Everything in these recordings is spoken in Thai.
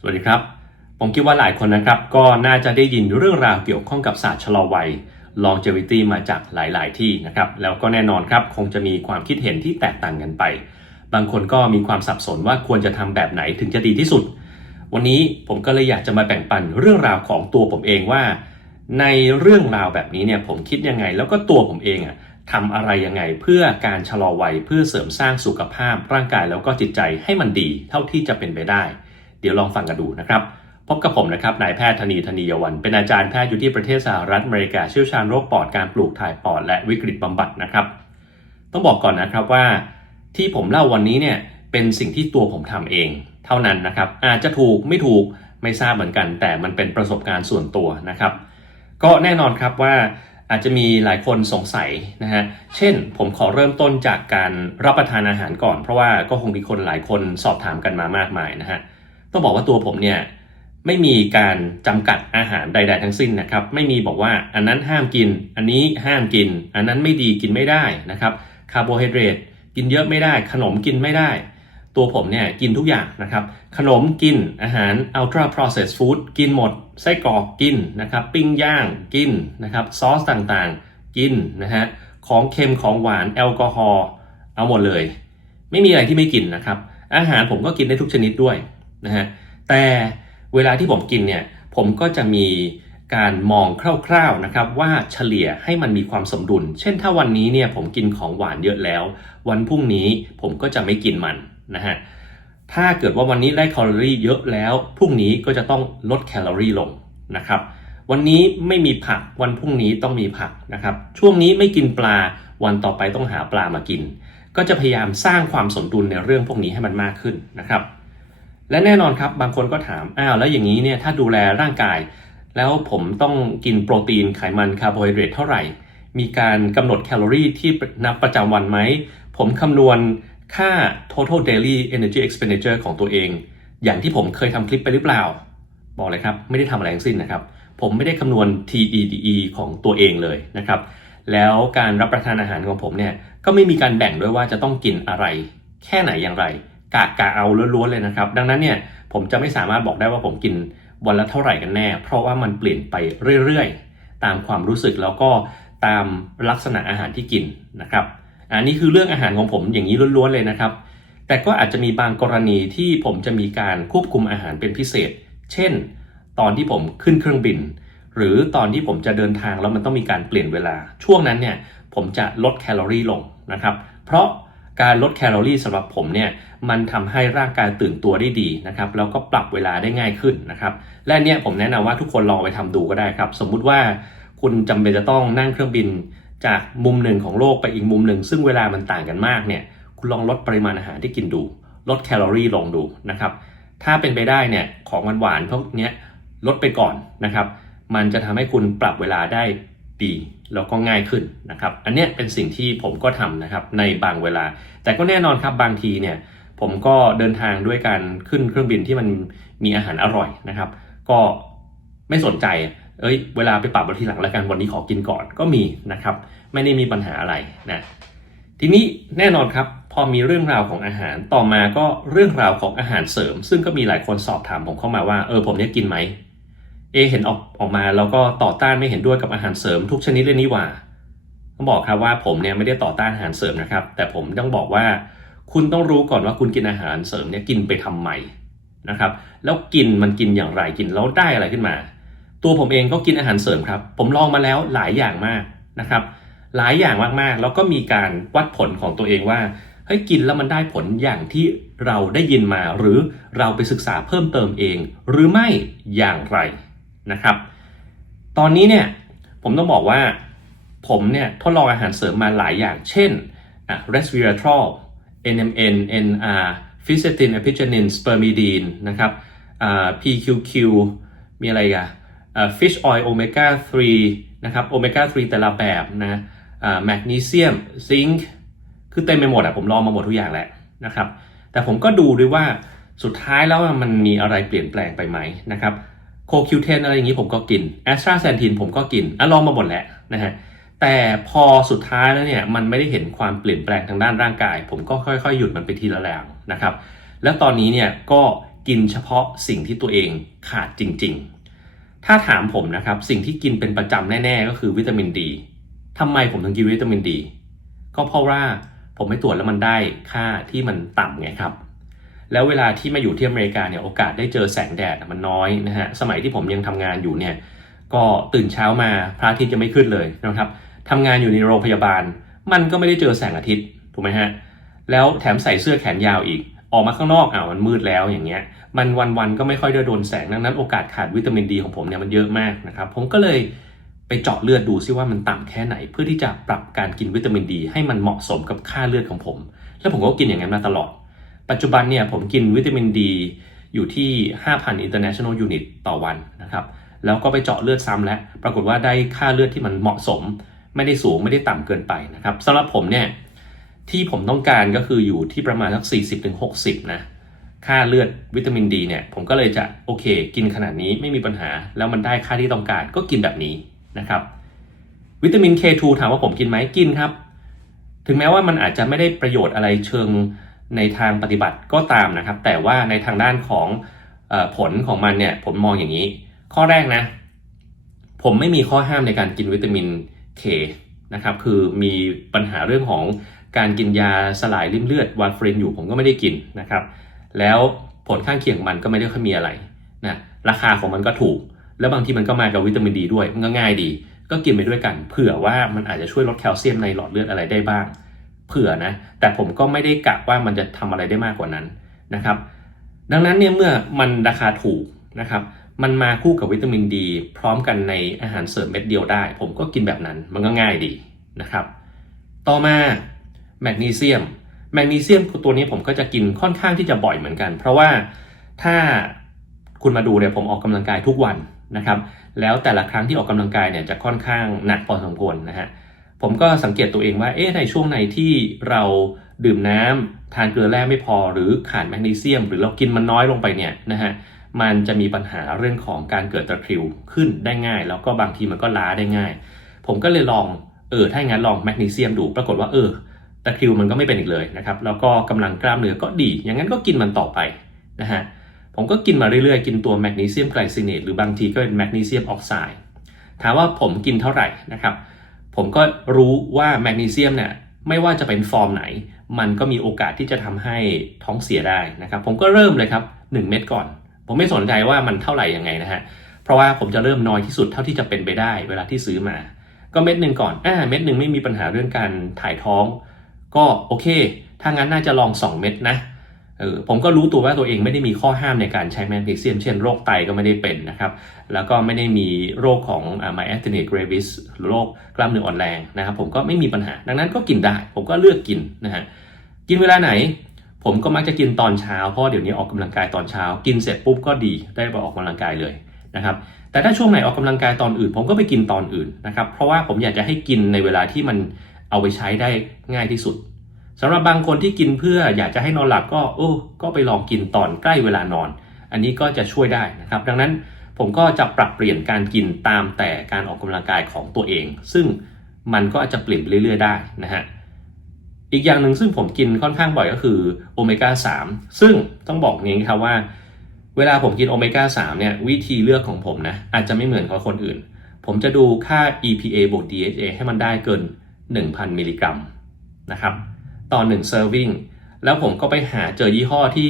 สวัสดีครับ ผมคิดว่าหลายคนนะครับ ก็น่าจะได้ยินเรื่องราวเกี่ยวข้องกับศาสตร์ชะลอวัย longevity มาจากหลาย ๆ ที่นะครับ แล้วก็แน่นอนครับ คงจะมีความคิดเห็นที่แตกต่างกันไป บางคนก็มีความสับสนว่าควรจะทำแบบไหนถึงจะดีที่สุด วันนี้ผมก็เลยอยากจะมาแบ่งปันเรื่องราวของตัวผมเองว่า ในเรื่องราวแบบนี้เนี่ยผมคิดยังไง แล้วก็ตัวผมเองอะทำอะไรยังไงเพื่อการชะลอวัยเพื่อเสริมสร้างสุขภาพร่างกายแล้วก็จิตใจให้มันดีเท่าที่จะเป็นไปได้ เดี๋ยวลองฟังกันดูนะครับ พบกับผมนะครับนายแพทย์ธนีธนียวัน เป็นอาจารย์แพทย์อยู่ที่ประเทศสหรัฐอเมริกาเชี่ยวชาญโรคปอดการปลูกถ่ายปอดและวิกฤตบำบัดนะครับ ต้องบอกก่อนนะครับว่า ที่ผมเล่าวันนี้เนี่ยเป็นสิ่งที่ตัวผมทำเอง เท่านั้นนะครับอาจจะถูกไม่ถูกไม่ทราบเหมือนกัน แต่มันเป็นประสบการณ์ส่วนตัวนะครับ ก็แน่นอนครับว่าอาจจะมีหลายคนสงสัยนะฮะ เช่น ผมขอเริ่มต้นจากการรับประทานอาหารก่อน เพราะว่าก็คงมีคนหลายคนสอบถามกันมามากมายนะฮะ ต้องบอกว่าตัวผมเนี่ยไม่มีการจำกัดอาหารใด ๆ ทั้งสิ้นนะครับ ไม่มีบอกว่าอันนั้นห้ามกิน อันนี้ห้ามกิน อันนั้นไม่ดีกินไม่ได้นะครับคาร์โบไฮเดรตกินเยอะไม่ได้ ขนมกินไม่ได้ ตัวผมเนี่ยกินทุกอย่างนะครับ ขนมกินอาหาร ultra processed food กินหมดไส้กรอกกินนะครับ ปิ้งย่างกินนะครับซอสต่างๆ กินนะฮะของเค็มของหวานแอลกอฮอล์เอาหมดเลย ไม่มีอะไรที่ไม่กินนะครับ อาหารผมก็กินได้ทุกชนิดด้วย นะฮะแต่เวลาที่ผมกินเนี่ยผมก็จะมีการมองคร่าวๆนะครับว่าเฉลี่ยให้มันมีความสมดุล เช่นถ้าวันนี้เนี่ยผมกินของหวานเยอะแล้ว วันพรุ่งนี้ผมก็จะไม่กินมันนะฮะถ้าเกิดว่าวันนี้ได้แคลอรี่เยอะแล้วพรุ่งนี้ก็จะต้องลดแคลอรี่ลงนะครับวันนี้ไม่มีผักวันพรุ่งนี้ต้องมีผักนะครับช่วงนี้ไม่กินปลาวันต่อไปต้องหาปลามากิน ก็จะพยายามสร้างความสมดุลในเรื่องพวกนี้ให้มันมากขึ้นนะครับ และแน่นอนครับบางคนก็ถามอ้าวแล้วอย่างนี้เนี่ยถ้าดูแลร่างกาย แล้วผมต้องกินโปรตีนไขมันคาร์โบไฮเดรตเท่าไหร่ มีการกำหนดแคลอรี่ที่นับประจำวันไหม ผมคำนวณค่า total daily energy expenditure ของตัวเอง อย่างที่ผมเคยทำคลิปไปหรือเปล่า บอกเลยครับ ไม่ได้ทำอะไรทั้งสิ้นนะครับ ผมไม่ได้คำนวณ TDDE ของตัวเองเลยนะครับ แล้วการรับประทานอาหารของผมเนี่ยก็ไม่มีการแบ่งด้วยว่าจะต้องกินอะไร แค่ไหนอย่างไร กะกะเอาล้วนๆเลยนะครับ ดังนั้นเนี่ยผมจะไม่สามารถบอกได้ว่าผมกินวันละเท่าไหร่กันแน่ เพราะว่ามันเปลี่ยนไปเรื่อยๆ ตามความรู้สึกแล้วก็ตามลักษณะอาหารที่กินนะครับ อันนี้คือเรื่องอาหารของผมอย่างนี้ล้วนๆเลยนะครับ แต่ก็อาจจะมีบางกรณีที่ผมจะมีการควบคุมอาหารเป็นพิเศษ เช่น ตอนที่ผมขึ้นเครื่องบิน หรือตอนที่ผมจะเดินทางแล้วมันต้องมีการเปลี่ยนเวลา ช่วงนั้นเนี่ยผมจะลดแคลอรี่ลงนะครับ เพราะ การลดแคลอรี่สำหรับผมเนี่ยมันทำให้ร่างกายตื่นตัวได้ดีนะครับแล้วก็ปรับเวลาได้ง่ายขึ้นนะครับและเนี่ยผมแนะนำว่าทุกคนลองไปทำดูก็ได้ครับ สมมุติว่าคุณจำเป็นจะต้องนั่งเครื่องบินจากมุมหนึ่งของโลกไปอีกมุมหนึ่ง ซึ่งเวลามันต่างกันมากเนี่ยคุณลองลดปริมาณอาหารที่กินดู ลดแคลอรี่ลงดูนะครับถ้าเป็นไปได้เนี่ยของหวานๆพวกนี้ลดไปก่อนนะครับมันจะทำให้คุณปรับเวลาได้ ดีแล้วก็ง่ายขึ้นนะครับ อันนี้เป็นสิ่งที่ผมก็ทำนะครับในบางเวลา แต่ก็แน่นอนครับบางทีเนี่ยผมก็เดินทางด้วยการขึ้นเครื่องบินที่มันมีอาหารอร่อยนะครับ ก็ไม่สนใจ เอ้ย เวลาไปปรับวันทีหลังแล้วกันวันนี้ขอกินก่อนก็มีนะครับ ไม่ได้มีปัญหาอะไรนะทีนี้แน่นอนครับพอมีเรื่องราวของอาหารต่อมาก็เรื่องราวของอาหารเสริม ซึ่งก็มีหลายคนสอบถามผมเข้ามาว่าเออผมเนี่ยกินไหม เอเห็นออกออกมาแล้วก็ต่อต้านไม่เห็นด้วยกับอาหารเสริมทุกชนิดเลยนี่หว่าต้องบอกครับว่าผมเนี่ยไม่ได้ต่อต้านอาหารเสริมนะครับ แต่ผมต้องบอกว่า คุณต้องรู้ก่อนว่าคุณกินอาหารเสริมเนี่ยกินไปทำไมนะครับ แล้วกินมันกินอย่างไรกินแล้วได้อะไรขึ้นมา ตัวผมเองก็กินอาหารเสริมครับ ผมลองมาแล้วหลายอย่างมากนะครับ หลายอย่างมากๆ แล้วก็มีการวัดผลของตัวเองว่าเฮ้ยกินแล้วมันได้ผลอย่างที่เราได้ยินมา หรือเราไปศึกษาเพิ่มเติมเอง หรือไม่อย่างไร นะครับ ตอนนี้เนี่ยผมต้องบอกว่าผมเนี่ยทดลองอาหารเสริมมาหลายอย่าง เช่นอะ resveratrol NMN NR f i s e t i n epigenin spermidine นะครับอ่า PQQ มีอะไรอีกันอ่า fish oil omega 3 นะครับ omega 3 แต่ละแบบนะอ่า magnesium zinc คือเต็มไปหมดอะผมลองมาหมดทุกอย่างแหละนะครับ แต่ผมก็ดูด้วยว่าสุดท้ายแล้วมันมีอะไรเปลี่ยนแปลงไปไหมนะครับ โคคิวเทนอะไรอย่างนี้ผมก็กินแอสตราเซนทินผมก็กินอะลองมาหมดแหละนะฮะแต่พอสุดท้ายแล้วเนี่ยมันไม่ได้เห็นความเปลี่ยนแปลงทางด้านร่างกาย ผมก็ค่อยๆ หยุดมันไปทีละอย่างนะครับ แล้วตอนนี้เนี่ยก็กินเฉพาะสิ่งที่ตัวเองขาดจริง ๆ ถ้าถามผมนะครับสิ่งที่กินเป็นประจำแน่ๆ ก็คือวิตามินดีทำไมผมถึงกินวิตามินดี ก็เพราะว่าผมไปตรวจแล้วมันได้ค่าที่มันต่ำไงครับ แล้วเวลาที่มาอยู่ที่อเมริกาเนี่ยโอกาสได้เจอแสงแดดมันน้อยนะฮะสมัยที่ผมยังทำงานอยู่เนี่ยก็ตื่นเช้ามาพระอาทิตย์จะไม่ขึ้นเลยนะครับทำงานอยู่ในโรงพยาบาล มันก็ไม่ได้เจอแสงอาทิตย์ถูกไหมฮะแล้วแถมใส่เสื้อแขนยาวอีก ออกมาข้างนอกอ่ามันมืดแล้วอย่างเงี้ยมันวันๆก็ไม่ค่อยได้โดนแสงดังนั้นโอกาสขาดวิตามินดีของผมเนี่ยมันเยอะมากนะครับผมก็เลยไปเจาะเลือดดูซิว่ามันต่ำแค่ไหน เพื่อที่จะปรับการกินวิตามินดี ให้มันเหมาะสมกับค่าเลือดของผม แล้วผมก็กินอย่างนั้นมาตลอด ปัจจุบันเนี่ยผมกินวิตามินดีอยู่ที่ 5,000 international unit ต่อวันนะครับ แล้วก็ไปเจาะเลือดซ้ำแล้วปรากฏว่าได้ค่าเลือดที่มันเหมาะสม ไม่ได้สูงไม่ได้ต่ำเกินไปนะครับสำหรับผมเนี่ยที่ผมต้องการก็คืออยู่ที่ประมาณสัก 40-60 นะค่าเลือดวิตามินดีเนี่ยผมก็เลยจะโอเค กินขนาดนี้ไม่มีปัญหา แล้วมันได้ค่าที่ต้องการก็กินแบบนี้นะครับ วิตามิน K2 ถามว่าผมกินไหมกินครับ ถึงแม้ว่ามันอาจจะไม่ได้ประโยชน์อะไรเชิง ในทางปฏิบัติก็ตามนะครับ แต่ว่าในทางด้านของออผลของมันเนี่ยผมมองอย่างนี้ ข้อแรกนะ ผมไม่มีข้อห้ามในการกินวิตามิน K นะครับคือมีปัญหาเรื่องของการกินยาสลายริ่มเลือดวาร์ฟรินอยู่ผมก็ไม่ได้กินนะครับ แล้วผลข้างเคียงของมันก็ไม่ได้ค่อยมีอะไรนะราคาของมันก็ถูก แล้วบางทีมันก็มากับวิตามินดีด้วยมันก็ง่ายดี ก็กินไปด้วยกัน เผื่อว่ามันอาจจะช่วยลดแคลเซียมในหลอดเลือดอะไรได้บ้าง เผื่อนะ แต่ผมก็ไม่ได้กะว่ามันจะทำอะไรได้มากกว่านั้นนะครับ ดังนั้นเนี่ยเมื่อมันราคาถูกนะครับ มันมาคู่กับวิตามินดี พร้อมกันในอาหารเสริมเม็ดเดียวได้ ผมก็กินแบบนั้นมันก็ง่ายดีนะครับ ต่อมาแมกนีเซียมแมกนีเซียมตัวนี้ผมก็จะกินค่อนข้างที่จะบ่อยเหมือนกัน เพราะว่าถ้าคุณมาดูเนี่ยผมออกกำลังกายทุกวันนะครับ แล้วแต่ละครั้งที่ออกกำลังกายเนี่ยจะค่อนข้างหนักพอสมควรนะฮะ ผมก็สังเกตตัวเองว่า เอ๊ะ ในช่วงไหนที่เราดื่มน้ำทานเกลือแร่ไม่พอหรือขาดแมกนีเซียม หรือเรากินมันน้อยลงไปเนี่ยนะฮะ มันจะมีปัญหาเรื่องของการเกิดตะคริวขึ้นได้ง่าย แล้วก็บางทีมันก็ล้าได้ง่าย ผมก็เลยลอง เออ ถ้าอย่างนั้นลองแมกนีเซียมดู ปรากฏว่า เออ ตะคริวมันก็ไม่เป็นอีกเลยนะครับ แล้วก็กำลังกล้ามเนื้อก็ดี อย่างนั้นก็กินมันต่อไปนะฮะ ผมก็กินมาเรื่อยๆ กินตัวแมกนีเซียมไกลซิเนตหรือบางทีก็เป็นแมกนีเซียมออกไซด์ ถามว่าผมกินเท่าไหร่นะครับ ผมก็รู้ว่าแมกนีเซียมเนี่ยไม่ว่าจะเป็นฟอร์มไหน มันก็มีโอกาสที่จะทำให้ท้องเสียได้นะครับผมก็เริ่มเลยครับ 1 เม็ดก่อน ผมไม่สนใจว่ามันเท่าไหร่ยังไงนะฮะเพราะว่าผมจะเริ่มน้อยที่สุดเท่าที่จะเป็นไปได้ เวลาที่ซื้อมา ก็เม็ดหนึ่งก่อนอ่าเม็ดหนึ่งไม่มีปัญหาเรื่องการถ่ายท้อง ก็โอเค ถ้างั้นน่าจะลอง 2 เม็ดนะ เออผมก็รู้ตัวว่าตัวเองไม่ได้มีข้อห้ามในการใช้แมกนีเซียม เช่นโรคไตก็ไม่ได้เป็นนะครับ แล้วก็ไม่ได้มีโรคของ myasthenia gravis หรือโรคกล้ามเนื้ออ่อนแรงนะครับ ผมก็ไม่มีปัญหา ดังนั้นก็กินได้ ผมก็เลือกกินนะฮะ กินเวลาไหน ผมก็มักจะกินตอนเช้า เพราะเดี๋ยวนี้ออกกำลังกายตอนเช้า กินเสร็จปุ๊บก็ดี ได้ไปออกกำลังกายเลยนะครับ แต่ถ้าช่วงไหนออกกำลังกายตอนอื่น ผมก็ไปกินตอนอื่นนะครับ เพราะว่าผมอยากจะให้กินในเวลาที่มันเอาไปใช้ได้ง่ายที่สุด สำหรับบางคนที่กินเพื่ออยากจะให้นอนหลับก็โอ้ก็ไปลองกินตอนใกล้เวลานอน อันนี้ก็จะช่วยได้นะครับ ดังนั้นผมก็จะปรับเปลี่ยนการกินตามแต่การออกกำลังกายของตัวเอง ซึ่งมันก็อาจจะเปลี่ยนเรื่อยๆได้นะฮะอีกอย่างหนึ่งซึ่งผมกินค่อนข้างบ่อยก็คือโอเมก้า3ซึ่งต้องบอกงนี้ครับว่า เวลาผมกินโอเมก้า3เนี่ยวิธีเลือกของผมนะอาจจะไม่เหมือนกับคนอื่น ผมจะดูค่า EPA บวก DHA ให้มันได้เกิน 1,000 มิลลิกรัมนะครับ ต่อ1 serving แล้วผมก็ไปหาเจอยี่ห้อที่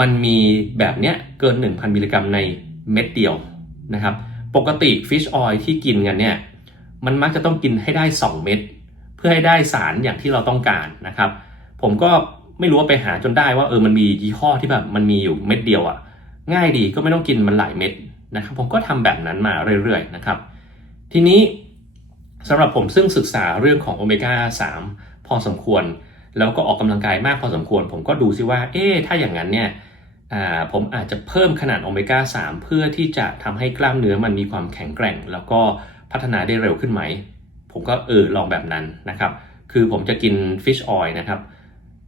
มันมีแบบเนี้ยเกิน 1,000 มิลลิกรัมในเม็ดเดียวนะครับ ปกติ fish oil ที่กินกันเนี่ย มันมักจะต้องกินให้ได้ 2 เม็ดเพื่อให้ได้สารอย่างที่เราต้องการนะครับ ผมก็ไม่รู้ว่าไปหาจนได้ว่าเออมันมียี่ห้อที่แบบมันมีอยู่เม็ดเดียวอะ่ะ ง่ายดีก็ไม่ต้องกินมันหลายเม็ดนะครับ ผมก็ทำแบบนั้นมาเรื่อยๆนะครับ ทีนี้สำหรับผมซึ่งศึกษาเรื่องของโอเมก้า3 พอสมควร แล้วก็ออกกำลังกายมากพอสมควร ผมก็ดูซิว่า เอ๊ะถ้าอย่างนั้นเนี่ยผมอาจจะเพิ่มขนาดโอเมก้า 3 เพื่อที่จะทำให้กล้ามเนื้อมันมีความแข็งแกร่ง แล้วก็พัฒนาได้เร็วขึ้นไหม ผมก็เออลองแบบนั้นนะครับ คือผมจะกินฟิชออยล์นะครับ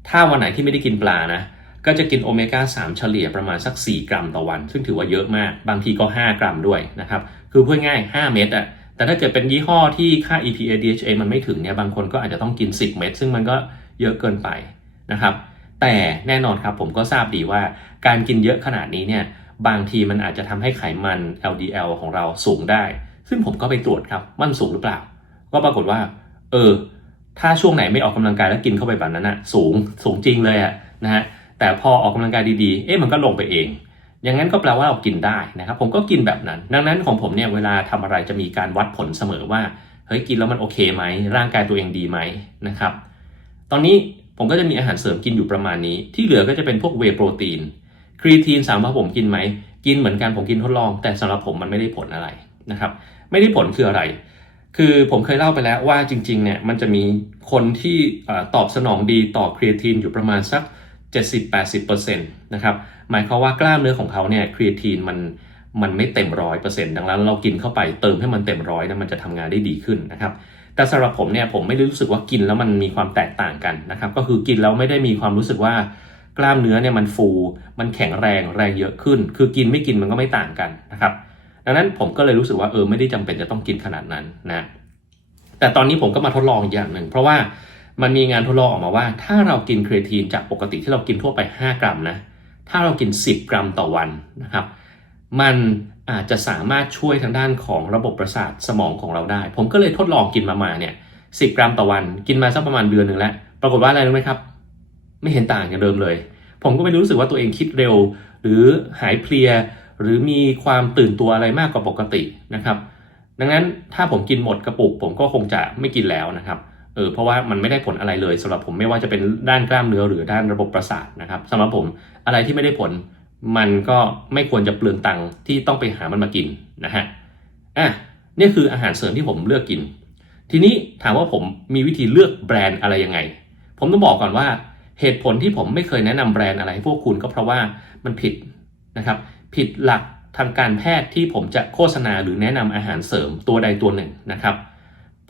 ถ้าวันไหนที่ไม่ได้กินปลานะ ก็จะกินโอเมก้า 3 เฉลี่ยประมาณสัก 4 กรัมต่อวัน ซึ่งถือว่าเยอะมาก บางทีก็ 5 กรัมด้วยนะครับ คือพูดง่าย 5 เม็ดอะ แต่ถ้าเกิดเป็นยี่ห้อที่ค่า EPA DHA มันไม่ถึงเนี่ยบางคนก็อาจจะต้องกิน 10 เม็ดซึ่งมันก็เยอะเกินไปนะครับ แต่แน่นอนครับผมก็ทราบดีว่าการกินเยอะขนาดนี้เนี่ยบางทีมันอาจจะทำให้ไขมัน LDL ของเราสูงได้ ซึ่งผมก็ไปตรวจครับมันสูงหรือเปล่า ก็ปรากฏว่า เออ ถ้าช่วงไหนไม่ออกกำลังกายแล้วกินเข้าไปแบบนั้นนะสูงสูงจริงเลยอะนะฮะแต่พอออกกำลังกายดีๆ เอ๊ะมันก็ลงไปเอง อย่างนั้นก็แปลว่าเรากินได้นะครับ ผมก็กินแบบนั้น ดังนั้นของผมเนี่ยเวลาทำอะไรจะมีการวัดผลเสมอว่าเฮ้ยกินแล้วมันโอเคไหมร่างกายตัวเองดีไหมนะครับ ตอนนี้ผมก็จะมีอาหารเสริมกินอยู่ประมาณนี้ ที่เหลือก็จะเป็นพวกเวโปรตีนครีทีนสามารถผมกินไหมกินเหมือนกันผมกินทดลอง แต่สำหรับผมมันไม่ได้ผลอะไรนะครับ ไม่ได้ผลคืออะไร คือผมเคยเล่าไปแล้วว่าจริงๆเนี่ยมันจะมีคนที่ตอบสนองดีต่อครีเอทีนอยู่ประมาณสัก 70-80%นะครับหมายความว่ากล้ามเนื้อของเขาเนี่ยครีเอทีนมันมันไม่เต็มร้อยเปอร์เซ็นต์ดังนั้นเรากินเข้าไปเติมให้มันเต็มร้อยนะมันจะทำงานได้ดีขึ้นนะครับแต่สำหรับผมเนี่ยผมไม่ได้รู้สึกว่ากินแล้วมันมีความแตกต่างกันนะครับก็คือกินแล้วไม่ได้มีความรู้สึกว่ากล้ามเนื้อเนี่ยมันฟู มันแข็งแรงแรงเยอะขึ้น คือกินไม่กินมันก็ไม่ต่างกันนะครับดังนั้นผมก็เลยรู้สึกว่าเออไม่ได้จำเป็นจะต้องกินขนาดนั้นนะแต่ตอนนี้ผมก็มาทดลองอย่างหนึ่งเพราะว่า มันมีงานทดลองออกมาว่า ถ้าเรากินครีเอทีนจากปกติที่เรากินทั่วไป 5 กรัมนะ ถ้าเรากิน 10 กรัมต่อวันนะครับ มันอาจจะสามารถช่วยทางด้านของระบบประสาทสมองของเราได้ ผมก็เลยทดลองกินมามาเนี่ย10กรัมต่อวัน กินมาสักประมาณเดือนหนึ่งแล้ว ปรากฏว่าอะไรรู้ไหมครับ ไม่เห็นต่างจากเดิมเลย ผมก็ไม่รู้สึกว่าตัวเองคิดเร็ว หรือหายเพลีย หรือมีความตื่นตัวอะไรมากกว่าปกตินะครับ ดังนั้นถ้าผมกินหมดกระปุก ผมก็คงจะไม่กินแล้วนะครับ เออเพราะว่ามันไม่ได้ผลอะไรเลยสำหรับผมไม่ว่าจะเป็นด้านกล้ามเนื้อหรือด้านระบบประสาทนะครับสำหรับผมอะไรที่ไม่ได้ผล มันก็ไม่ควรจะเปลืองตังค์ที่ต้องไปหามันมากินนะฮะอะนี่คืออาหารเสริมที่ผมเลือกกิน ทีนี้ถามว่าผมมีวิธีเลือกแบรนด์อะไรยังไง ผมต้องบอกก่อนว่าเหตุผลที่ผมไม่เคยแนะนำแบรนด์อะไรให้พวกคุณก็เพราะว่ามันผิดนะครับ ผิดหลักทางการแพทย์ที่ผมจะโฆษณาหรือแนะนำอาหารเสริมตัวใดตัวหนึ่งนะครับ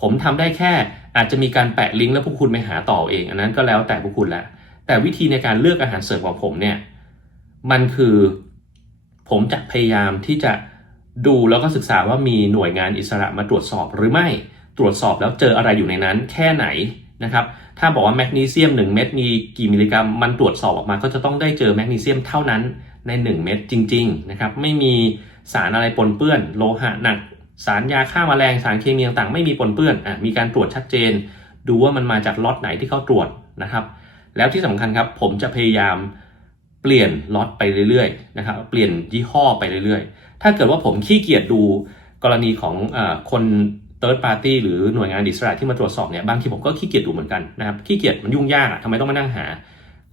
ผมทำได้แค่ อาจจะมีการแปะลิงก์แล้วพวกคุณไปหาต่อเอง อันนั้นก็แล้วแต่พวกคุณละแต่วิธีในการเลือกอาหารเสริมของผมเนี่ยมันคือผมจะพยายามที่จะดูแล้วก็ศึกษาว่ามีหน่วยงานอิสระมาตรวจสอบหรือไม่ตรวจสอบแล้วเจออะไรอยู่ในนั้นแค่ไหนนะครับถ้าบอกว่าแมกนีเซียม 1 เม็ดมีกี่มิลลิกรัม มันตรวจสอบออกมาก็จะต้องได้เจอแมกนีเซียมเท่านั้นใน 1 เม็ดจริง ๆ นะครับ ไม่มีสารอะไรปนเปื้อน โลหะหนัก สารยาฆ่ามาแมลงสารเคมีต่างๆ ไม่มีปนเปื้อนอะมีการตรวจชัดเจน ดูว่ามันมาจากล็อตไหนที่เขาตรวจนะครับ แล้วที่สำคัญครับ ผมจะพยายามเปลี่ยนล็อตไปเรื่อยๆนะครับ เปลี่ยนยี่ห้อไปเรื่อยๆ ถ้าเกิดว่าผมขี้เกียจดูกรณีของอคน third party หรือหน่วยงานอิสระที่มาตรวจสอบเนี่ยบางทีผมก็ขี้เกียจดูเหมือนกันนะครับขี้เกียจมันยุ่งยากอะทำไมต้องมานั่งหา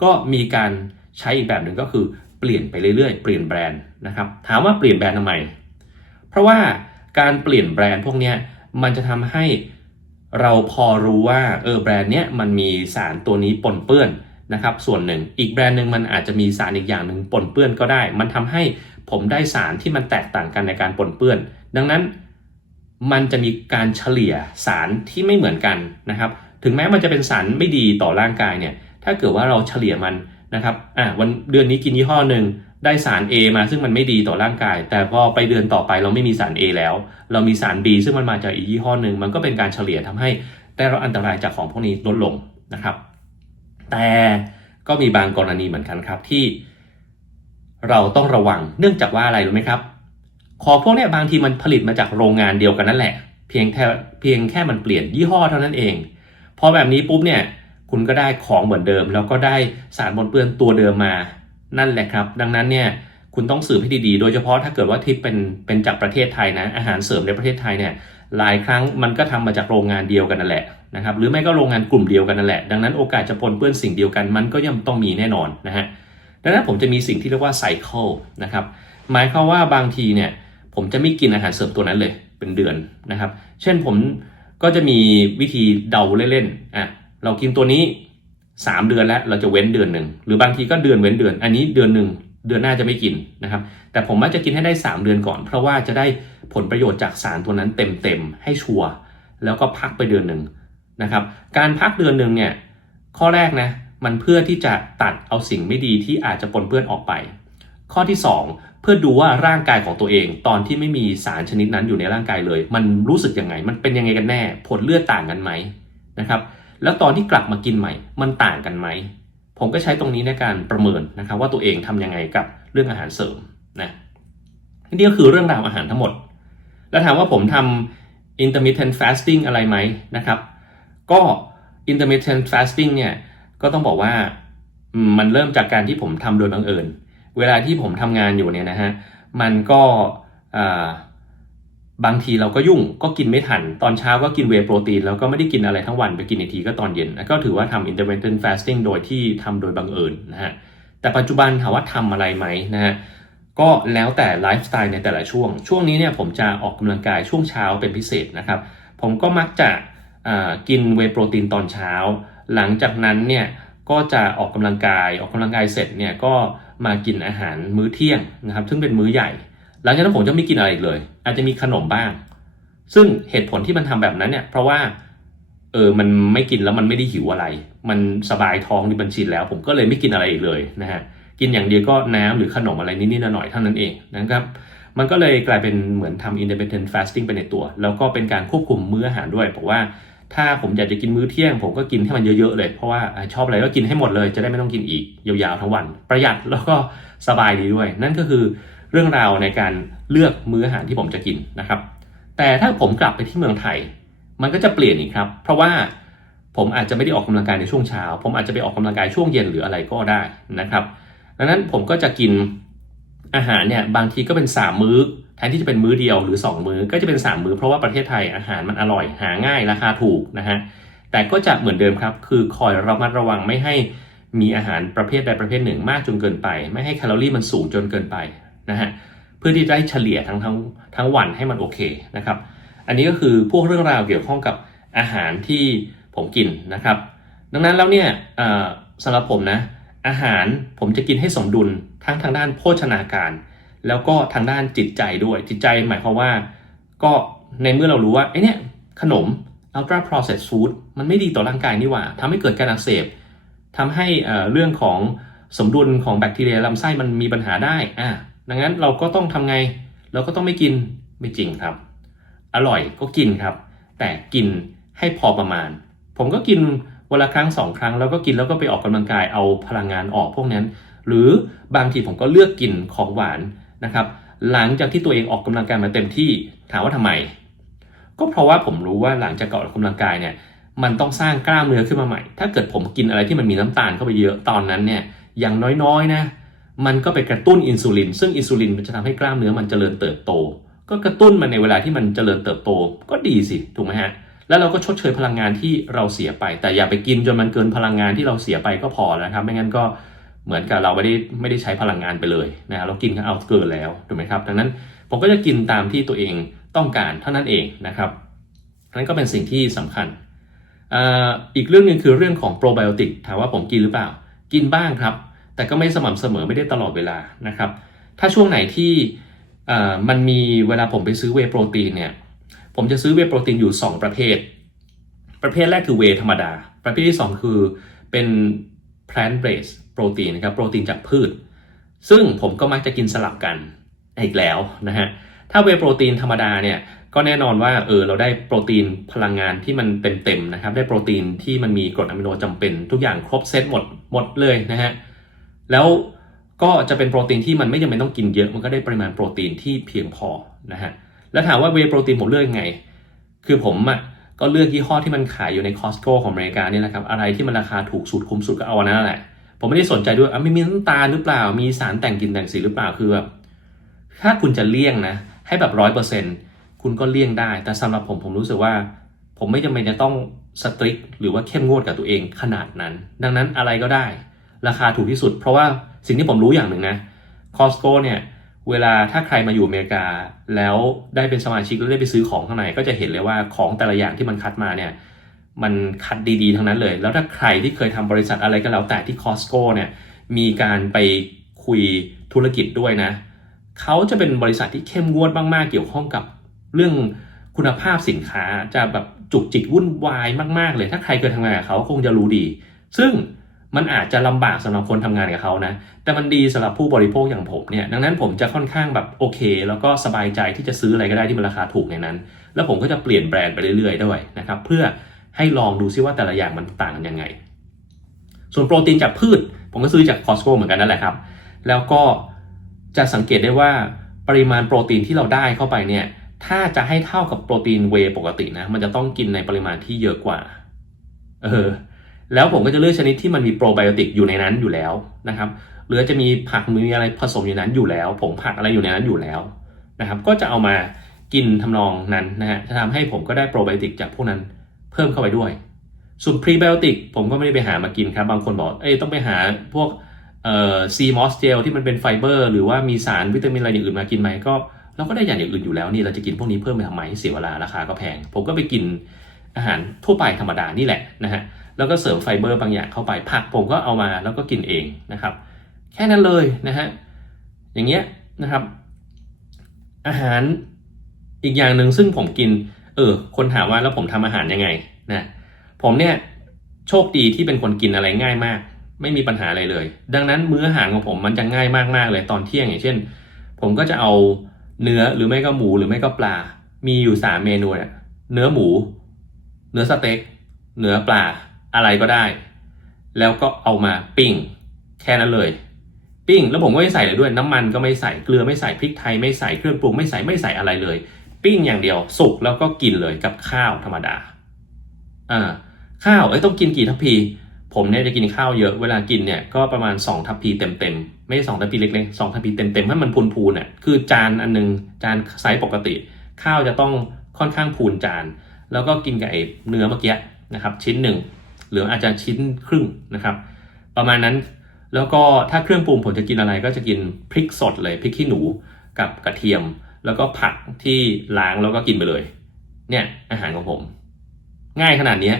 ก็มีการใช้อีกแบบหนึ่งก็คือเปลี่ยนไปเรื่อยๆ เปลี่ยนแบรนด์นะครับ ถามว่าเปลี่ยนแบรนด์ทำไม เพราะว่า การเปลี่ยนแบรนด์พวกเนี้ยมันจะทำให้เราพอรู้ว่าเออแบรนด์เนี้ยมันมีสารตัวนี้ปนเปื้อนนะครับส่วนหนึ่งอีกแบรนด์หนึ่งมันอาจจะมีสารอีกอย่างหนึ่งปนเปื้อนก็ได้ มันทำให้ผมได้สารที่มันแตกต่างกันในการปนเปื้อน ดังนั้นมันจะมีการเฉลี่ยสารที่ไม่เหมือนกันนะครับ ถึงแม้มันจะเป็นสารไม่ดีต่อร่างกายเนี่ยถ้าเกิดว่าเราเฉลี่ยมันนะครับอะวันเดือนนี้กินยี่ห้อหนึ่ง ได้สาร A มาซึ่งมันไม่ดีต่อร่างกาย แต่พอไปเดือนต่อไปเราไม่มีสาร A แล้ว เรามีสาร B ซึ่งมันมาจากอีกยี่ห้อหนึ่งมันก็เป็นการเฉลี่ยทำให้ได้รับอันตรายจากของพวกนี้ลดลงนะครับ แต่ก็มีบางกรณีเหมือนกันครับที่ เราต้องระวังเนื่องจากว่าอะไรรู้ไหมครับ ของพวกนี้บางทีมันผลิตมาจากโรงงานเดียวกันนั่นแหละ เพียงแค่เพียงแค่มันเปลี่ยนยี่ห้อเท่านั้นเองพอแบบนี้ปุ๊บเนี่ยคุณก็ได้ของเหมือนเดิม แล้วก็ได้สารปนเปื้อนตัวเดิมมา นั่นแหละครับ ดังนั้นเนี่ยคุณต้องสืบให้ดีๆ โดยเฉพาะถ้าเกิดว่าที่เป็นเป็นจากประเทศไทยนะ อาหารเสริมในประเทศไทยเนี่ยหลายครั้งมันก็ทำมาจากโรงงานเดียวกันนั่นแหละนะครับหรือไม่ก็โรงงานกลุ่มเดียวกันนั่นแหละ ดังนั้นโอกาสจะปนเปื้อนสิ่งเดียวกันมันก็ย่อมต้องมีแน่นอนนะฮะดังนั้นผมจะมีสิ่งที่เรียกว่าไซเคิลนะครับหมายความว่าบางทีเนี่ยผมจะไม่กินอาหารเสริมตัวนั้นเลยเป็นเดือนนะครับ เช่นผมก็จะมีวิธีเดาเล่นๆอะเรากินตัวนี้ 3เดือนแล้วเราจะเว้นเดือนหนึ่งหรือบางทีก็เดือนเว้นเดือน อันนี้เดือนหนึ่งเดือนหน้าจะไม่กินนะครับ แต่ผมมักจะกินให้ได้ 3 เดือนก่อน เพราะว่าจะได้ผลประโยชน์จากสารตัวนั้นเต็มๆให้ชัวร์แล้วก็พักไปเดือนหนึ่งนะครับ การพักเดือนหนึ่งเนี่ยข้อแรกนะมันเพื่อที่จะตัดเอาสิ่งไม่ดีที่อาจจะปนเปื้อนออกไป ข้อที่ 2 เพื่อดูว่าร่างกายของตัวเอง ตอนที่ไม่มีสารชนิดนั้นอยู่ในร่างกายเลย มันรู้สึกยังไง มันเป็นยังไงกันแน่ ผลเลือดต่างกันไหมนะครับ แล้วตอนที่กลับมากินใหม่ มันต่างกันไหม ผมก็ใช้ตรงนี้ในการประเมินนะครับว่าตัวเองทำยังไงกับเรื่องอาหารเสริมนะนี่ก็คือเรื่องราวอาหารทั้งหมด แล้วถามว่าผมทำ intermittent fasting อะไรไหมนะครับ ก็ intermittent fasting เนี่ยก็ต้องบอกว่ามันเริ่มจากการที่ผมทำโดยบังเอิญ เวลาที่ผมทำงานอยู่เนี่ยนะฮะ มันก็ บางทีเราก็ยุ่งก็กินไม่ทัน ตอนเช้าก็กินเวโปรตีน แล้วก็ไม่ได้กินอะไรทั้งวันไปกินอีกทีก็ตอนเย็น ก็ถือว่าทำ intermittent fasting โดยที่ทำโดยบังเอิญนะฮะแต่ปัจจุบันถามว่าทำอะไรไหมนะฮะก็แล้วแต่ไลฟ์สไตล์ในแต่ละช่วง ช่วงนี้เนี่ยผมจะออกกำลังกายช่วงเช้าเป็นพิเศษนะครับ ผมก็มักจะกินเวโปรตีนตอนเช้า หลังจากนั้นเนี่ยก็จะออกกำลังกายออกกำลังกายเสร็จเนี่ยก็มากินอาหารมื้อเที่ยงนะครับ ซึ่งเป็นมื้อใหญ่ หลังจากนั้นผมจะไม่กินอะไรอีกเลย อาจจะมีขนมบ้าง ซึ่งเหตุผลที่มันทำแบบนั้นเนี่ยเพราะว่าเออมันไม่กินแล้วมันไม่ได้หิวอะไร มันสบายท้องนี่บัญชีแล้ว ผมก็เลยไม่กินอะไรอีกเลยนะฮะกินอย่างเดียวก็น้ำหรือขนมอะไรนิดๆหน่อยๆเท่านั้นเองนะครับมันก็เลยกลายเป็นเหมือนทำ independent fasting ไปในตัว แล้วก็เป็นการควบคุมมื้ออาหารด้วยบอกว่าถ้าผมอยากจะกินมื้อเที่ยง ผมก็กินให้มันเยอะๆเลย เพราะว่าชอบอะไรก็กินให้หมดเลยจะได้ไม่ต้องกินอีกยาวๆทั้งวัน ประหยัดแล้วก็สบายดีด้วย นั่นก็คือเรื่องราวในการ เลือกมื้ออาหารที่ผมจะกินนะครับ แต่ถ้าผมกลับไปที่เมืองไทย มันก็จะเปลี่ยนอีกครับ เพราะว่าผมอาจจะไม่ได้ออกกำลังกายในช่วงเช้า ผมอาจจะไปออกกำลังกายช่วงเย็นหรืออะไรก็ได้นะครับ ดังนั้นผมก็จะกินอาหารเนี่ยบางทีก็เป็น 3 มื้อแทนที่จะเป็นมื้อเดียวหรือ 2 มื้อก็จะเป็น 3 มื้อเพราะว่าประเทศไทยอาหารมันอร่อยหาง่ายราคาถูกนะฮะแต่ก็จะเหมือนเดิมครับ คือคอยระมัดระวังไม่ให้มีอาหารประเภทใดประเภทหนึ่งมากจนเกินไป ไม่ให้แคลอรี่มันสูงจนเกินไปนะฮะ เพื่อที่จะได้เฉลี่ยทั้งทั้งทั้งวันให้มันโอเคนะครับ อันนี้ก็คือพวกเรื่องราวเกี่ยวข้องกับอาหารที่ผมกินนะครับ ดังนั้นแล้วเนี่ยสำหรับผมนะอาหารผมจะกินให้สมดุลทั้งทางด้านโภชนาการ แล้วก็ทางด้านจิตใจด้วยจิตใจหมายความว่า ก็ในเมื่อเรารู้ว่าไอ้เนี่ยขนม ultra processed food มันไม่ดีต่อร่างกายนี่หว่าทำให้เกิดการอักเสบทำให้เอ่อเรื่องของสมดุลของแบคทีเรียลำไส้มันมีปัญหาได้อะ ดังนั้นเราก็ต้องทำไง เราก็ต้องไม่กินไม่จริงครับ อร่อยก็กินครับ แต่กินให้พอประมาณ ผมก็กินวันละครั้งสองครั้งแล้วก็กินแล้วก็ไปออกกำลังกายเอาพลังงานออกพวกนั้น หรือบางทีผมก็เลือกกินของหวานนะครับ หลังจากที่ตัวเองออกกำลังกายมาเต็มที่ถามว่าทำไม ก็เพราะว่าผมรู้ว่าหลังจากออกกำลังกายเนี่ยมันต้องสร้างกล้ามเนื้อขึ้นมาใหม่ ถ้าเกิดผมกินอะไรที่มันมีน้ำตาลเข้าไปเยอะตอนนั้นเนี่ยอย่างน้อยๆนะ มันก็ไปกระตุ้นอินซูลิน ซึ่งอินซูลินมันจะทำให้กล้ามเนื้อมันเจริญเติบโต ก็กระตุ้นมันในเวลาที่มันเจริญเติบโต ก็ดีสิ ถูกไหมฮะ แล้วเราก็ชดเชยพลังงานที่เราเสียไป แต่อย่าไปกินจนมันเกินพลังงานที่เราเสียไปก็พอแล้วครับ ไม่งั้นก็เหมือนกับเราไม่ได้ไม่ได้ใช้พลังงานไปเลยนะ เรากินเอาเกินแล้วถูกไหมครับ ดังนั้นผมก็จะกินตามที่ตัวเองต้องการเท่านั้นเองนะครับนั่นก็เป็นสิ่งที่สำคัญออีกเรื่องหนึ่งคือเรื่องของโปรไบโอติกถามว่าผมกินหรือเปล่า กินบ้างครับ แต่ก็ไม่สม่ำเสมอไม่ได้ตลอดเวลานะครับ ถ้าช่วงไหนที่มันมีเวลาผมไปซื้อเวโปรตีนเนี่ย ผมจะซื้อเวโปรตีนอยู่ 2 ประเภท ประเภทแรกคือเวธรรมดา ประเภทที่ 2 คือเป็น plant based โปรตีนนะครับ โปรตีนจากพืช ซึ่งผมก็มักจะกินสลับกันอีกแล้วนะฮะ ถ้าเวโปรตีนธรรมดาเนี่ย ก็แน่นอนว่าเออเราได้โปรตีนพลังงานที่มันเต็มๆนะครับ ได้โปรตีนที่มันมีกรดอะมิโนจำเป็น ทุกอย่างครบเซตหมดหมดเลยนะฮะ แล้วก็จะเป็นโปรตีนที่มันไม่จำเป็นต้องกินเยอะ มันก็ได้ปริมาณโปรตีนที่เพียงพอนะฮะ แล้วถามว่าเวย์โปรตีนผมเลือกยังไง คือผมอะก็เลือกยี่ห้อที่มันขายอยู่ในคอสโก้ของอเมริกาเนี่ยนะครับ อะไรที่มันราคาถูกสุดคุ้มสุดก็เอาอันนั้นแหละ ผมไม่ได้สนใจด้วยอะไม่มีน้ำตาลหรือเปล่า มีสารแต่งกลิ่นแต่งสีหรือเปล่า คือแบบถ้าคุณจะเลี่ยงนะ ให้แบบร้อยเปอร์เซ็นต์คุณก็เลี่ยงได้ แต่สำหรับผมผมรู้สึกว่า ผมไม่จำเป็นจะต้องสตริกหรือว่าเข้มงวดกับตัวเองขนาดนั้น ดังนั้นอะไรก็ได้ ราคาถูกที่สุด เพราะว่าสิ่งที่ผมรู้อย่างหนึ่งนะคอสโก้เนี่ยเวลาถ้าใครมาอยู่อเมริกา แล้วได้เป็นสมาชิกแล้วได้ไปซื้อของข้างในก็จะเห็นเลยว่าของแต่ละอย่างที่มันคัดมาเนี่ยมันคัดดีๆ ทั้งนั้นเลย แล้วถ้าใครที่เคยทำบริษัทอะไรก็แล้วแต่ที่คอสโก้เนี่ยมีการไปคุยธุรกิจด้วยนะ เขาจะเป็นบริษัทที่เข้มงวดมากๆ เกี่ยวข้องกับเรื่องคุณภาพสินค้าจะแบบจุกจิกวุ่นวายมากๆ เลย ถ้าใครเคยทำงานกับเขาคงจะรู้ดี ซึ่ง มันอาจจะลำบากสำหรับคนทำงานกับเขานะ แต่มันดีสำหรับผู้บริโภคอย่างผมเนี่ย ดังนั้นผมจะค่อนข้างแบบโอเค แล้วก็สบายใจที่จะซื้ออะไรก็ได้ที่มันราคาถูกในนั้น แล้วผมก็จะเปลี่ยนแบรนด์ไปเรื่อยๆด้วยนะครับ เพื่อให้ลองดูซิว่าแต่ละอย่างมันต่างกันยังไง ส่วนโปรตีนจากพืช ผมก็ซื้อจาก Costco เหมือนกันนั่นแหละครับ แล้วก็จะสังเกตได้ว่าปริมาณโปรตีนที่เราได้เข้าไปเนี่ย ถ้าจะให้เท่ากับโปรตีนเวปกตินะ มันจะต้องกินในปริมาณที่เยอะกว่า เออ แล้วผมก็จะเลือกชนิดที่มันมีโปรไบโอติกอยู่ในนั้นอยู่แล้วนะครับหรือจะมีผักมีอะไรผสมอยู่ในนั้นอยู่แล้ว ผงผักอะไรอยู่ในนั้นอยู่แล้วนะครับ ก็จะเอามากินทำนองนั้นนะฮะจะทำให้ผมก็ได้โปรไบโอติกจากพวกนั้นเพิ่มเข้าไปด้วย ส่วนพรีไบโอติกผมก็ไม่ได้ไปหามากินครับ บางคนบอกเอ้ยต้องไปหาพวกเอ่อซีมอสเจลที่มันเป็นไฟเบอร์ หรือว่ามีสารวิตามินอะไรอย่างอื่นมากินไหมก็เราก็ได้อย่างอื่นอยู่แล้วนี่เราจะกินพวกนี้เพิ่มไปทำไมเสียเวลาราคาก็แพง ผมก็ไปกินอาหารทั่วไปธรรมดานี่แหละนะฮะ แล้วก็เสริมไฟเบอร์บางอย่างเข้าไป ผักผมก็เอามาแล้วก็กินเองนะครับ แค่นั้นเลยนะฮะอย่างเงี้ยนะครับ อาหารอีกอย่างหนึ่งซึ่งผมกิน เออ คนถามว่าแล้วผมทำอาหารยังไงนะผมเนี่ยโชคดีที่เป็นคนกินอะไรง่ายมาก ไม่มีปัญหาอะไรเลย ดังนั้นมื้ออาหารของผมมันจะง่ายมากๆเลยตอนเที่ยงอย่างเช่น ผมก็จะเอาเนื้อหรือไม่ก็หมูหรือไม่ก็ปลา มีอยู่สามเมนูเนี่ยเนื้อหมู เนื้อสเต็กเนื้อปลา อะไรก็ได้ แล้วก็เอามาปิ้ง แค่นั้นเลย ปิ้ง แล้วผมก็ไม่ใส่เลยด้วยน้ำมันก็ไม่ใส่เกลือไม่ใส่พริกไทยไม่ใส่เครื่องปรุงไม่ใส่ไม่ใส่อะไรเลย ปิ้งอย่างเดียวสุกแล้วก็กินเลยกับข้าวธรรมดาอ่าข้าวเอ้ยต้องกินกี่ทัพพี ผมเนี่ยจะกินข้าวเยอะเวลากินเนี่ยก็ประมาณ 2 ทัพพีเต็มๆไม่ใช่สองทัพพีเล็กๆสองทัพพีเต็มๆให้มันพูนๆเนี่ยคือจานอันนึงจานไซส์ปกติ ข้าวจะต้องค่อนข้างพูนจาน แล้วก็กินกับไอ้เนื้อเมื่อกี้นะครับชิ้นหนึ่ง หรืออาจจะชิ้นครึ่งนะครับ ประมาณนั้นแล้วก็ถ้าเครื่องปรุงผมจะกินอะไรก็จะกินพริกสดเลยพริกขี้หนูกับกระเทียม แล้วก็ผักที่ล้างแล้วก็กินไปเลย เนี่ยอาหารของผม ง่ายขนาดนี้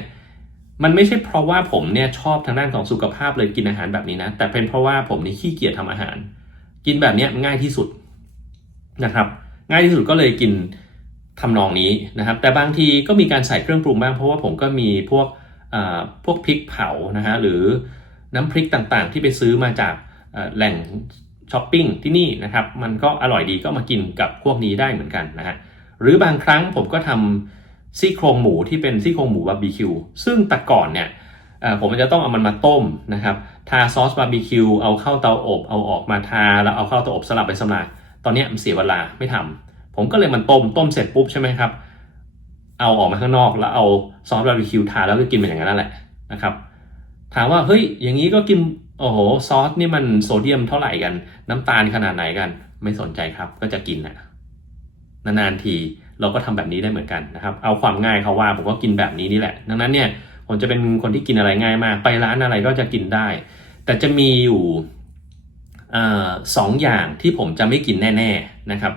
มันไม่ใช่เพราะว่าผมเนี่ยชอบทางด้านของสุขภาพเลยกินอาหารแบบนี้นะ แต่เป็นเพราะว่าผมนี่ขี้เกียจทำอาหาร กินแบบเนี้ยง่ายที่สุดนะครับ ง่ายที่สุดก็เลยกินทำนองนี้นะครับ แต่บางทีก็มีการใส่เครื่องปรุงบ้างเพราะว่าผมก็มีพวก พวกพริกเผานะฮะหรือน้ำพริกต่างๆ ที่ไปซื้อมาจากแหล่งช้อปปิ้งที่นี่นะครับมันก็อร่อยดีก็มากินกับพวกนี้ได้เหมือนกันนะฮะหรือบางครั้งผมก็ทำซี่โครงหมูที่เป็นซี่โครงหมูบาร์บีคิวซึ่งแต่ก่อนเนี่ยผมจะต้องเอามันมาต้มนะครับทาซอสบาร์บีคิวเอาเข้าเตาอบเอาออกมาทาแล้วเอาเข้าเตาอบสลับไปสลับตอนนี้มันเสียเวลาไม่ทำผมก็เลยมันต้มต้มเสร็จปุ๊บใช่ไหมครับ เอาออกมาข้างนอก แล้วเอาซอสบาร์บีคิวทาแล้วก็กินเป็นอย่างนั้นแหละนะครับ ถามว่าเฮ้ยอย่างนี้ก็กินโอ้โหซอสนี่มันโซเดียมเท่าไหร่กัน น้ำตาลขนาดไหนกัน ไม่สนใจครับ ก็จะกินนะนานๆทีเราก็ทำแบบนี้ได้เหมือนกันนะครับ เอาความง่ายเขาว่าผมก็กินแบบนี้นี่แหละ ดังนั้นเนี่ยผมจะเป็นคนที่กินอะไรง่ายมาก ไปร้านอะไรก็จะกินได้ แต่จะมีอยู่อสองอย่างที่ผมจะไม่กินแน่ ๆนะครับ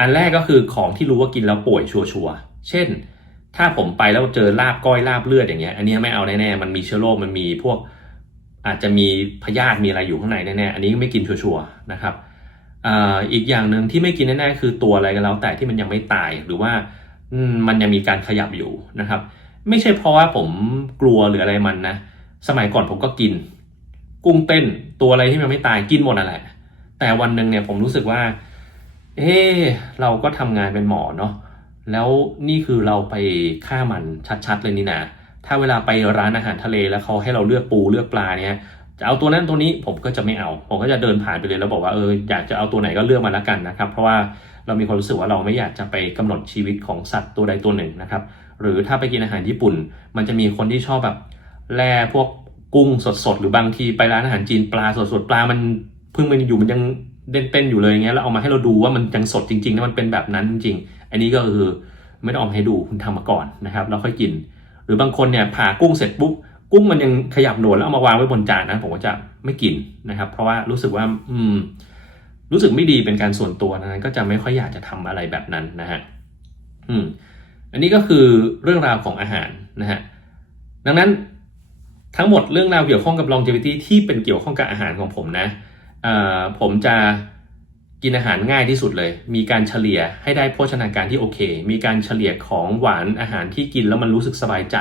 อันแรกก็คือของที่รู้ว่ากินแล้วป่วยชัวร์ๆ เช่น ถ้าผมไปแล้วเจอลาบก้อยลาบเลือดอย่างเงี้ย อันนี้ไม่เอาแน่ๆ มันมีเชื้อโรค มันมีพวกอาจจะมีพยาธิมีอะไรอยู่ข้างในแน่ๆ อันนี้ไม่กินชัวร์ๆนะครับอีกอย่างหนึ่งที่ไม่กินแน่ๆ คือตัวอะไรก็แล้วแต่ที่มันยังไม่ตายหรือว่ามันยังมีการขยับอยู่นะครับ ไม่ใช่เพราะว่าผมกลัวหรืออะไรมันนะ สมัยก่อนผมก็กิน กุ้งเต้นตัวอะไรที่มันไม่ตายกินหมดนั่นแหละ แต่วันหนึ่งเนี่ยผมรู้สึกว่า เอ๊เราก็ทำงานเป็นหมอเนาะ แล้วนี่คือเราไปฆ่ามันชัดๆเลยนี่นะถ้าเวลาไปร้านอาหารทะเลแล้วเขาให้เราเลือกปูเลือกปลาเนี่ยจะเอาตัวนั้นตัวนี้ผมก็จะไม่เอา ผมก็จะเดินผ่านไปเลยแล้วบอกว่าเอออยากจะเอาตัวไหนก็เลือกมาแล้วกันนะครับ เพราะว่าเรามีความรู้สึกว่าเราไม่อยากจะไปกำหนดชีวิตของสัตว์ตัวใดตัวหนึ่งนะครับ หรือถ้าไปกินอาหารญี่ปุ่น มันจะมีคนที่ชอบแบบแล่พวกกุ้งสดๆ หรือบางทีไปร้านอาหารจีนปลาสดๆปลามันเพิ่งมันอยู่มันยังเต้นๆอยู่เลยอย่างเงี้ยแล้วเอามาให้เราดูว่ามันยังสดจริงๆนะมันเป็นแบบนั้นจริง อันนี้ก็คือไม่ต้องเอาให้ดูคุณทำมาก่อนนะครับแล้วค่อยกิน หรือบางคนเนี่ยผ่ากุ้งเสร็จปุ๊บกุ้งมันยังขยับหนวดแล้วเอามาวางไว้บนจานนะผมก็จะไม่กินนะครับ เพราะว่ารู้สึกว่าอืมรู้สึกไม่ดีเป็นการส่วนตัวนะก็จะไม่ค่อยอยากจะทำอะไรแบบนั้นนะฮะอืมอันนี้ก็คือเรื่องราวของอาหารนะฮะดังนั้นทั้งหมดเรื่องราวเกี่ยวข้องกับ longevity ที่เป็นเกี่ยวข้องกับอาหารของผมนะเอ่อผมจะ กินอาหารง่ายที่สุดเลย มีการเฉลี่ยให้ได้โภชนาการที่โอเค มีการเฉลี่ยของหวานอาหารที่กินแล้วมันรู้สึกสบายใจ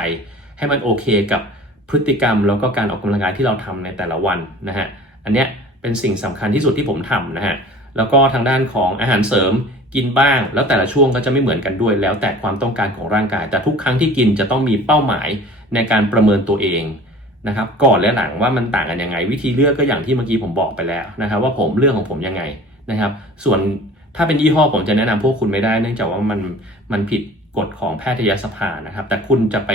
ให้มันโอเคกับพฤติกรรม แล้วก็การออกกำลังกายที่เราทำในแต่ละวันนะฮะ อันเนี้ยเป็นสิ่งสำคัญที่สุดที่ผมทำนะฮะ แล้วก็ทางด้านของอาหารเสริมกินบ้าง แล้วแต่ละช่วงก็จะไม่เหมือนกันด้วย แล้วแต่ความต้องการของร่างกาย แต่ทุกครั้งที่กินจะต้องมีเป้าหมายในการประเมินตัวเองนะครับ ก่อนและหลังว่ามันต่างกันยังไง วิธีเลือกก็อย่างที่เมื่อกี้ผมบอกไปแล้วนะครับว่าผมเลือกของผมยังไง นะครับ ส่วนถ้าเป็นยี่ห้อผมจะแนะนำพวกคุณไม่ได้ เนื่องจากว่ามันมันผิดกฎของแพทยสภานะครับ แต่คุณจะไป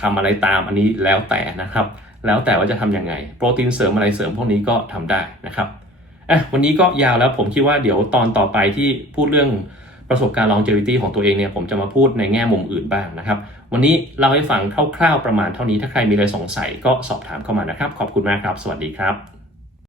ทำอะไรตามอันนี้แล้วแต่นะครับ แล้วแต่ว่าจะทำยังไง โปรตีนเสริมอะไรเสริมพวกนี้ก็ทำได้นะครับอะวันนี้ก็ยาวแล้วผมคิดว่าเดี๋ยวตอนต่อไปที่พูดเรื่องประสบการณ์ longevity ของตัวเองเนี่ยผมจะมาพูดในแง่มุมอื่นบ้างนะครับ วันนี้เราให้ฟังคร่าวๆประมาณเท่านี้ถ้าใครมีอะไรสงสัยก็สอบถามเข้ามานะครับ ขอบคุณมากครับ สวัสดีครับ